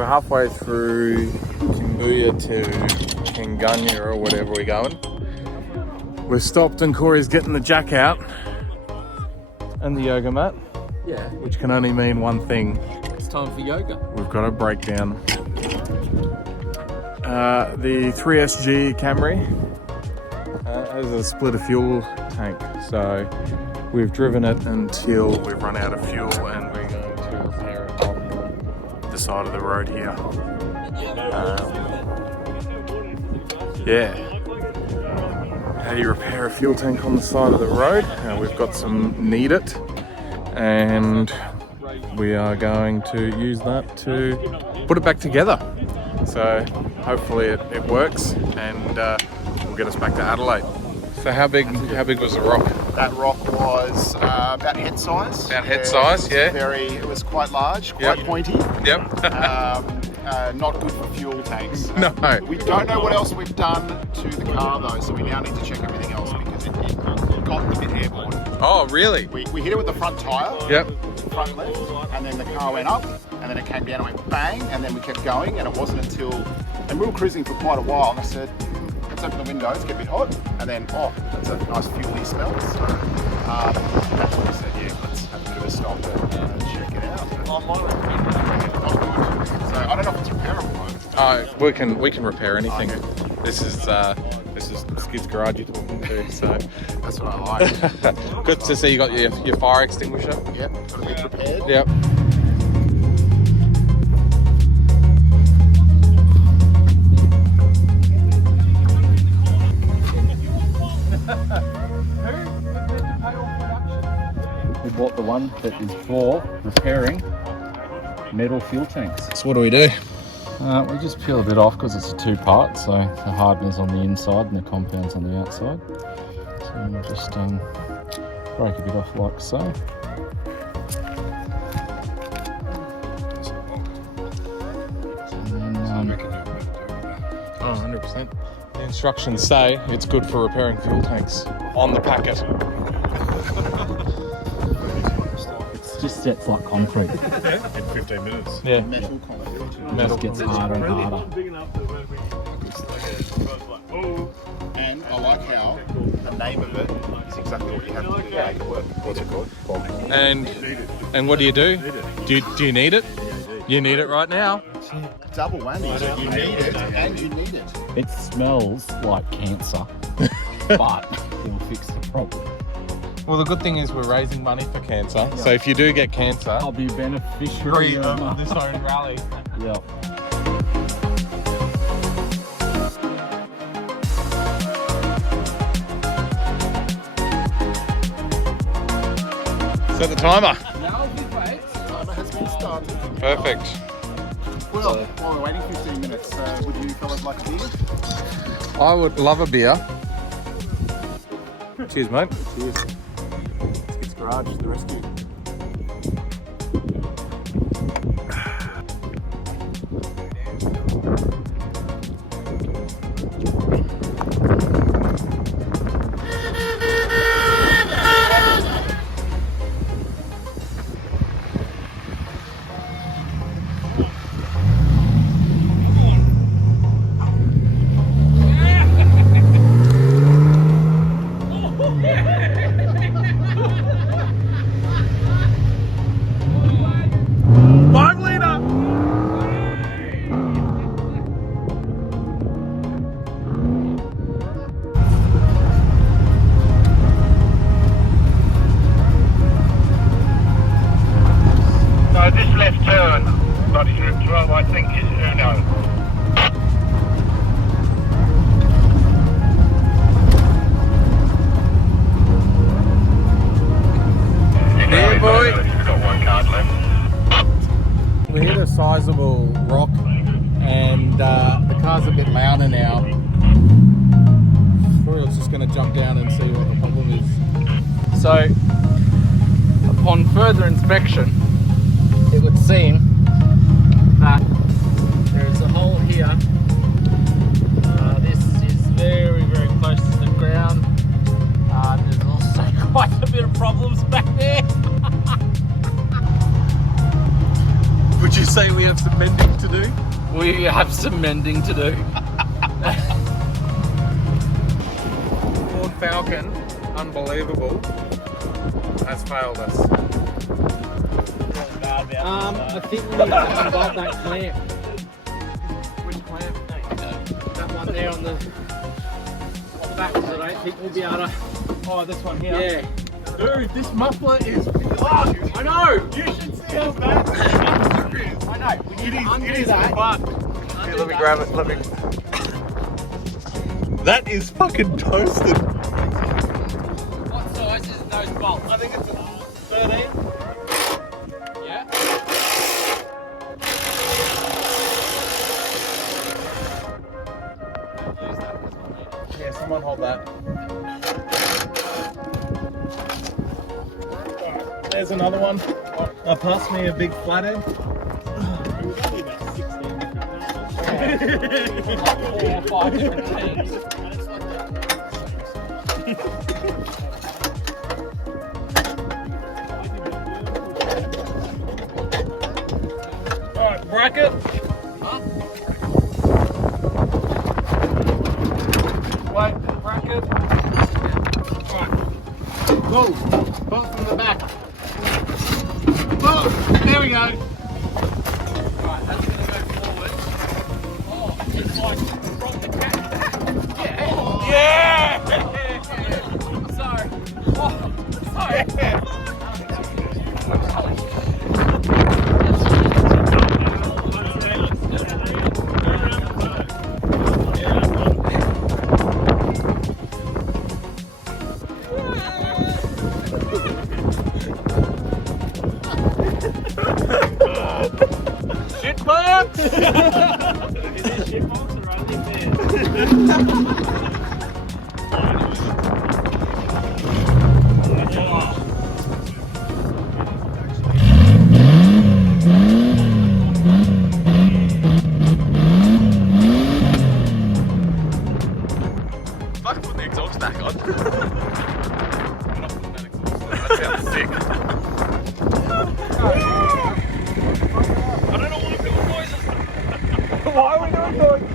we're halfway through Kingoonya to Kingoonya or whatever we're going. We've stopped and Corey's getting the jack out and the yoga mat. Yeah. Which can only mean one thing. It's time for yoga. We've got a breakdown. The 3SG Camry has a split of fuel tank, so we've driven it until we've run out of fuel and we're going to repair it on the side of the road here. Yeah. How do you repair a fuel tank on the side of the road? We've got some Need It, and we are going to use that to put it back together. So hopefully it works and will get us back to Adelaide. So how big was the rock? That rock was about head size. About head size, yeah. It was quite large, quite pointy. Yep. Not good for fuel tanks. No. We don't know what else we've done to the car though, so we now need to check everything else because it got a bit airborne. Oh, really? We hit it with the front tyre. Yep. Front left, and then the car went up, and then it came down and went bang, and then we kept going, and it wasn't until, and we were cruising for quite a while, and I said, let's open the windows, get a bit hot, and then, oh, that's a nice fuely smell, so that's what we said, yeah, let's have a bit of a stop and check it out. Not good. So I don't know if it's repairable though. We can repair anything. Okay. This is Skid's garage you're talking to, so That's what I like. good to see you got your fire extinguisher. Yep, got a bit prepared. Yep. We bought the one that is for repairing metal fuel tanks. So what do we do? We just peel a bit off because it's a two-part, so the hardener's on the inside and the compound's on the outside. So we'll just break a bit off like so. And then, 100%. The instructions say it's good for repairing fuel tanks on the packet. it's just sets like concrete. In 15 minutes. Yeah. Metal concrete. It just gets harder and harder. And I like how the name of it is exactly what you have to do to make it work. What's it called? And what do you do? Do you need it? You need it right now. Double whammy. So you need it and you need it. It smells like cancer, but it'll fix the problem. Well, the good thing is we're raising money for cancer. Yeah. So if you do get cancer, I'll be a beneficiary of this own rally. Yeah. Set the timer. Now the timer has been started. Perfect. Well, while we're waiting 15 minutes, would you fellas like a beer? I would love a beer. Cheers, mate. Cheers. Skid's Garage, the rescue. This left turn, but it's well, I think it's no. Yeah, boy. You've got one card left. We hit a sizable rock, and the car's a bit louder now. Probably just going to jump down and see what the problem is. So, upon further inspection, it would seem that there is a hole here. This is very, very close to the ground. There's also quite a bit of problems back there. Put Would you say we have some mending to do? We have some mending to do. Ford Falcon, unbelievable, has failed us. I think we need to unbolt that clamp. Which clamp? That one there on the back of it. I don't think we'll be able to. Oh, this one here? Yeah. Dude, this muffler is I know! You should see how bad this muffler is. I know. We need to undo It is that. fucked. Here, let me grab it. Let me. That is fucking toasted. What size is those bolts? I think it's a 13. Yeah. Yeah, someone hold that. There's another one. Pass me a big flathead. Four or five different teams. Alright, bracket. Wait, bracket. Alright. Pull from the back. Oh, there we go. Right, that's going to go forward. Oh, it's like from the cat. Yeah. Sorry. Oh, sorry. Shitbox! Is it shitbox or only man? Fuck, put the exhaust back on. We're not putting that exhaust on. That sounds sick. I don't know why I'm doing noises. Why are we doing noises?